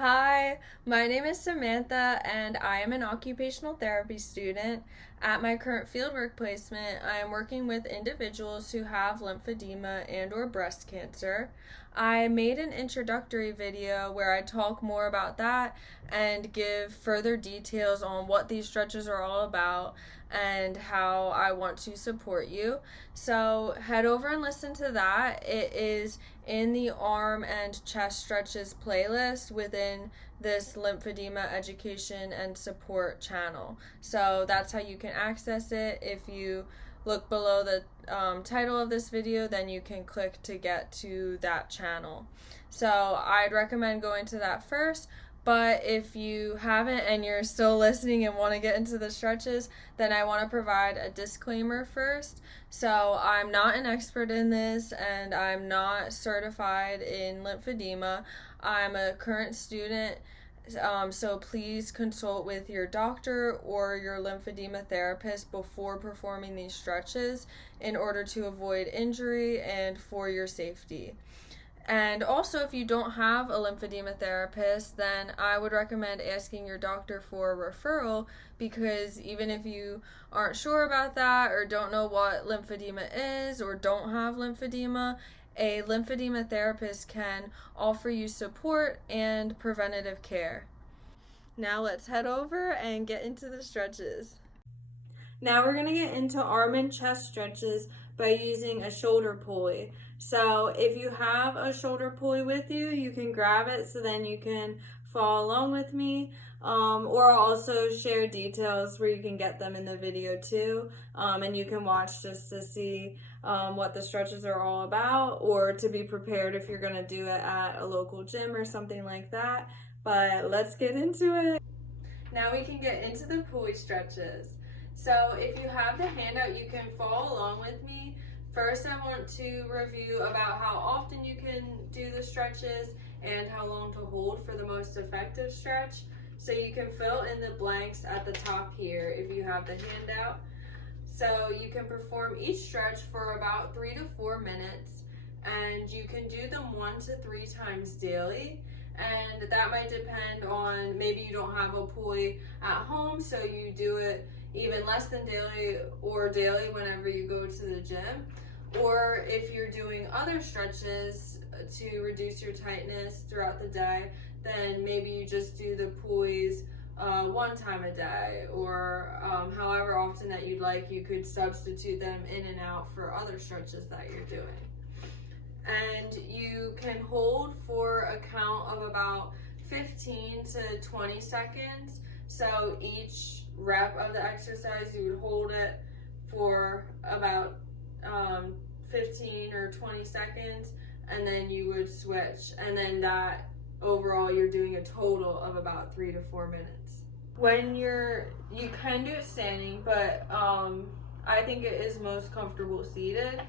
Hi, my name is Samantha and I am an occupational therapy student. At my current fieldwork placement, I am working with individuals who have lymphedema and or breast cancer. I made an introductory video where I talk more about that and give further details on what these stretches are all about and how I want to support you. So head over and listen to that. It is in the arm and chest stretches playlist within this lymphedema education and support channel. So that's how you can access it. If you look below the title of this video, then you can click to get to that channel. So I'd recommend going to that first. But if you haven't and you're still listening and want to get into the stretches, then I want to provide a disclaimer first. So I'm not an expert in this and I'm not certified in lymphedema. I'm a current student, so please consult with your doctor or your lymphedema therapist before performing these stretches in order to avoid injury and for your safety. And also, if you don't have a lymphedema therapist, then I would recommend asking your doctor for a referral, because even if you aren't sure about that or don't know what lymphedema is or don't have lymphedema, a lymphedema therapist can offer you support and preventative care. Now let's head over and get into the stretches. Now we're going to get into arm and chest stretches by using a shoulder pulley. So if you have a shoulder pulley with you, you can grab it so then you can follow along with me. Or I'll also share details where you can get them in the video too. And you can watch just to see what the stretches are all about, or to be prepared if you're going to do it at a local gym or something like that. But let's get into it. Now we can get into the pulley stretches. So if you have the handout, you can follow along with me. First, I want to review about how often you can do the stretches and how long to hold for the most effective stretch. So you can fill in the blanks at the top here if you have the handout. So you can perform each stretch for about 3 to 4 minutes, and you can do them 1 to 3 times daily. And that might depend on, maybe you don't have a pulley at home, so you do it even less than daily or daily whenever you go to the gym. Or if you're doing other stretches to reduce your tightness throughout the day, then maybe you just do the pulleys 1 time a day, or however often that you'd like. You could substitute them in and out for other stretches that you're doing. And you can hold for a count of about 15 to 20 seconds. So each rep of the exercise, you would hold it for about 15 or 20 seconds, and then you would switch, and then that overall you're doing a total of about 3 to 4 minutes. When you can do it standing, but I think it is most comfortable seated.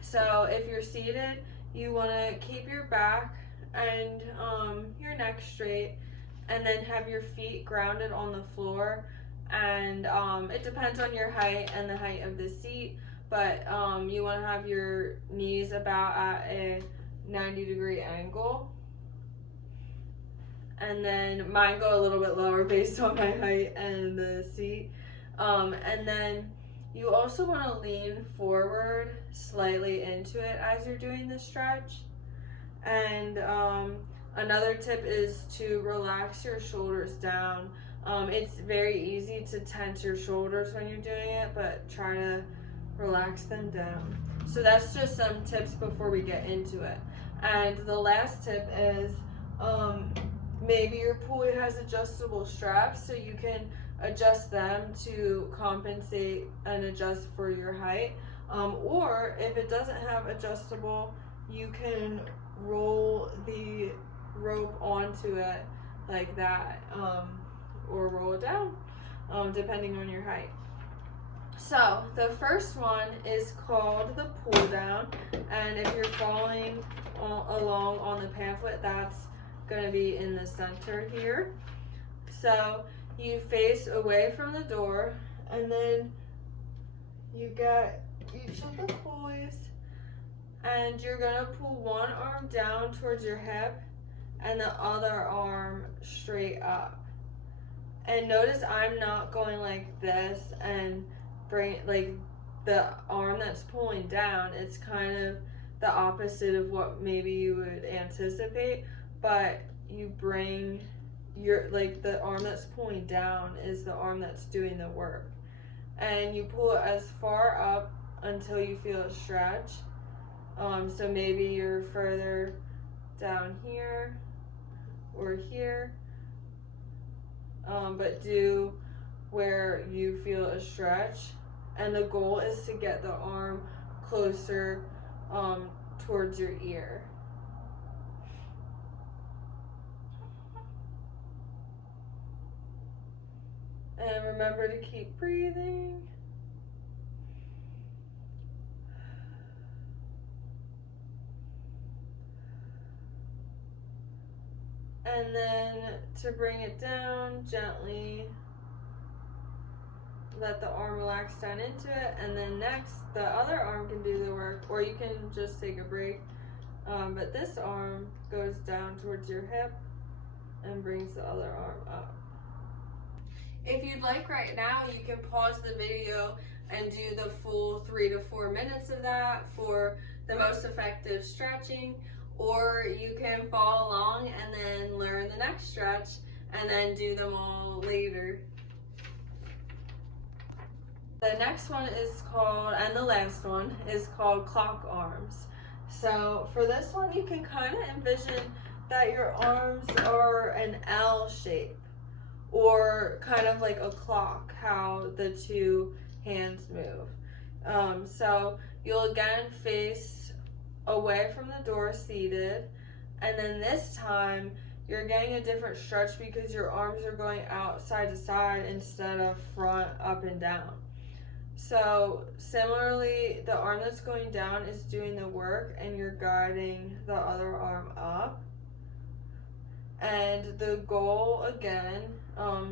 So if you're seated, you want to keep your back and your neck straight, and then have your feet grounded on the floor. And it depends on your height and the height of the seat, but you want to have your knees about at a 90-degree angle. And then mine go a little bit lower based on my height and the seat. And then you also want to lean forward slightly into it as you're doing the stretch. And another tip is to relax your shoulders down. It's very easy to tense your shoulders when you're doing it, but try to relax them down. So that's just some tips before we get into it. And the last tip is maybe your pulley has adjustable straps, so you can adjust them to compensate and adjust for your height. Or if it doesn't have adjustable, you can roll the rope onto it like that, or roll it down, depending on your height. So the first one is called the pull down, and if you're following along on the pamphlet, that's going to be in the center here. So you face away from the door, and then you get each of the pulleys, and you're going to pull one arm down towards your hip and the other arm straight up. And notice I'm not going like this and bring like the arm that's pulling down. It's kind of the opposite of what maybe you would anticipate, but you bring your, like, the arm that's pulling down is the arm that's doing the work. And you pull it as far up until you feel a stretch. So maybe you're further down here or here, but do where you feel a stretch. And the goal is to get the arm closer towards your ear. And remember to keep breathing. And then to bring it down, gently let the arm relax down into it. And then next, the other arm can do the work, or you can just take a break. But this arm goes down towards your hip and brings the other arm up. If you'd like right now, you can pause the video and do the full 3 to 4 minutes of that for the most effective stretching, or you can follow along and then learn the next stretch and then do them all later. The next one is called, and the last one is called clock arms. So for this one, you can kind of envision that your arms are an L shape, or kind of like a clock, how the two hands move. So you'll again face away from the door seated, and then this time you're getting a different stretch because your arms are going out side to side instead of front up and down. So similarly, the arm that's going down is doing the work and you're guiding the other arm up. And the goal, again,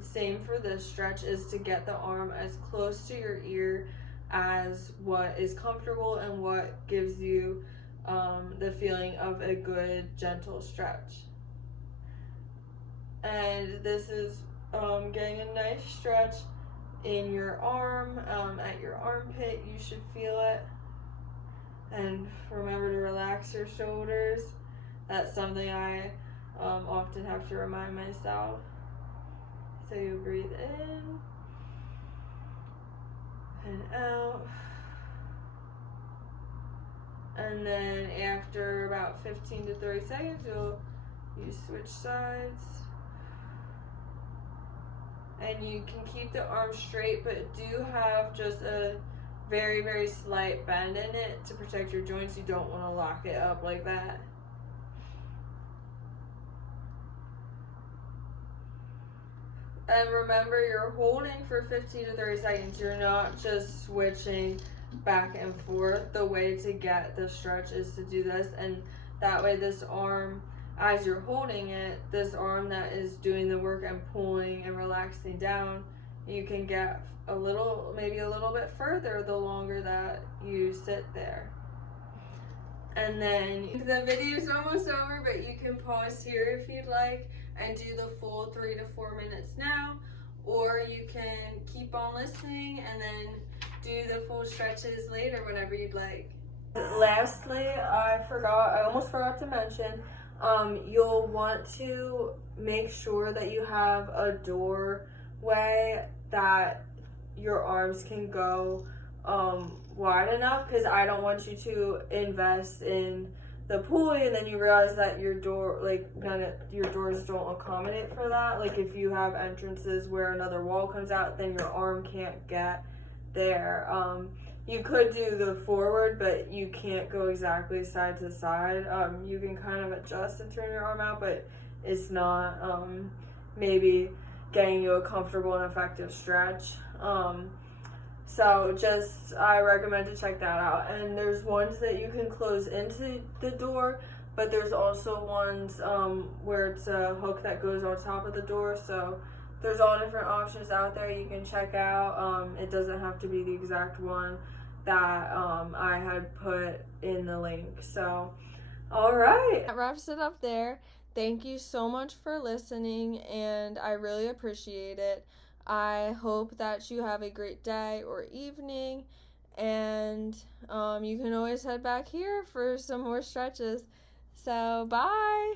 same for this stretch, is to get the arm as close to your ear as what is comfortable and what gives you the feeling of a good, gentle stretch. And this is getting a nice stretch in your arm, at your armpit. You should feel it. And remember to relax your shoulders. That's something I often have to remind myself. So you breathe in and out. And then after about 15 to 30 seconds, you switch sides. And you can keep the arm straight, but do have just a very, very slight bend in it to protect your joints. You don't want to lock it up like that. And remember, you're holding for 15 to 30 seconds. You're not just switching back and forth. The way to get the stretch is to do this, and that way this arm, as you're holding it, this arm that is doing the work and pulling and relaxing down, you can get a little, maybe a little bit further the longer that you sit there. And then the video's almost over, but you can pause here if you'd like and do the full 3 to 4 minutes now, or you can keep on listening and then do the full stretches later whenever you'd like. Lastly, I almost forgot to mention, you'll want to make sure that you have a doorway that your arms can go wide enough, because I don't want you to invest in the pulley and then you realize that your door, your doors don't accommodate for that. Like if you have entrances where another wall comes out, then your arm can't get there. You could do the forward, but you can't go exactly side to side. You can kind of adjust and turn your arm out, but it's not maybe getting you a comfortable and effective stretch. So I recommend to check that out. And there's ones that you can close into the door, but there's also ones where it's a hook that goes on top of the door. So there's all different options out there you can check out. It doesn't have to be the exact one that I had put in the link. So, all right. That wraps it up there. Thank you so much for listening, and I really appreciate it. I hope that you have a great day or evening, and you can always head back here for some more stretches. So, bye!